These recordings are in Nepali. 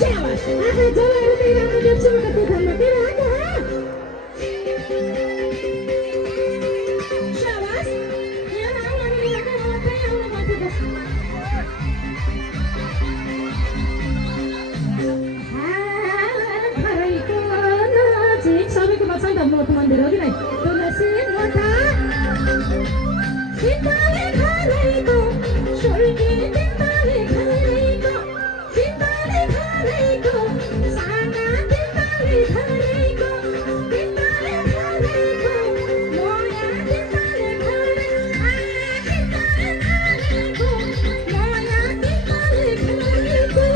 शाबास आहा जवाहरू चाहिँ राम्रो देख्छु म कति ठाउँमा के भएको शाबास यहाँ आउन नि यहाँ मात्रै आउन माथि बस खरैको नजिक सबैको बस्छ नि त मोठ मन्दिर हो कि नै तुलसी मोठा सीताले खरैको सुर्के तिमीले खरैको सीताले खरैको साना तिमीले खरैको तिमीले खरैको मोया तिमीले खरैको तिमीले खरैको मोया तिमीले खरैको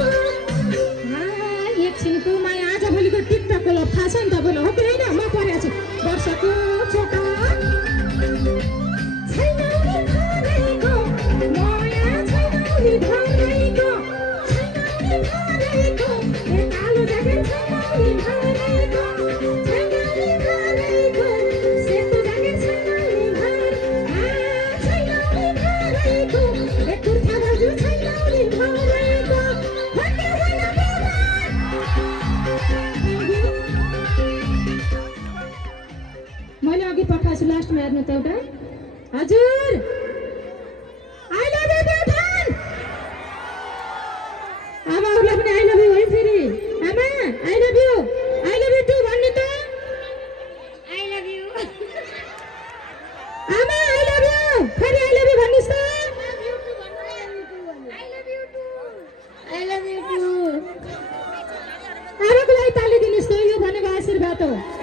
एकछिनको माया आजभोलिको टिकटकको लभ थाहा छ नि तपाईँलाई हो कि होइन म परेको छु वर्षको छोटा छैनौली खरैको मोया छैनौली खरैको छैनौली खरैको ए कालो ज्याकेट छैनौली खरैको छैनौली खरैको सेतो ज्याकेट छैनौली छैनौली खरैको ए कुर्ता बाजु छैनौली खरैको फर्के होइन मैले अघि पठाएको छु लास्टमा हेर्नु त एउटा हजुर आई लभ यु बेथान आमाहरूलाई पनि आई लभ यु है फेरि आमा आई लभ यु टु भन्नु त आई लभ यु आमा आई लभ यु फेरि आई लभ यु भन्नुस् त आई लभ यु टु आमाको लागि ताली दिनुहोस् त यो भनेको आशीर्वाद हो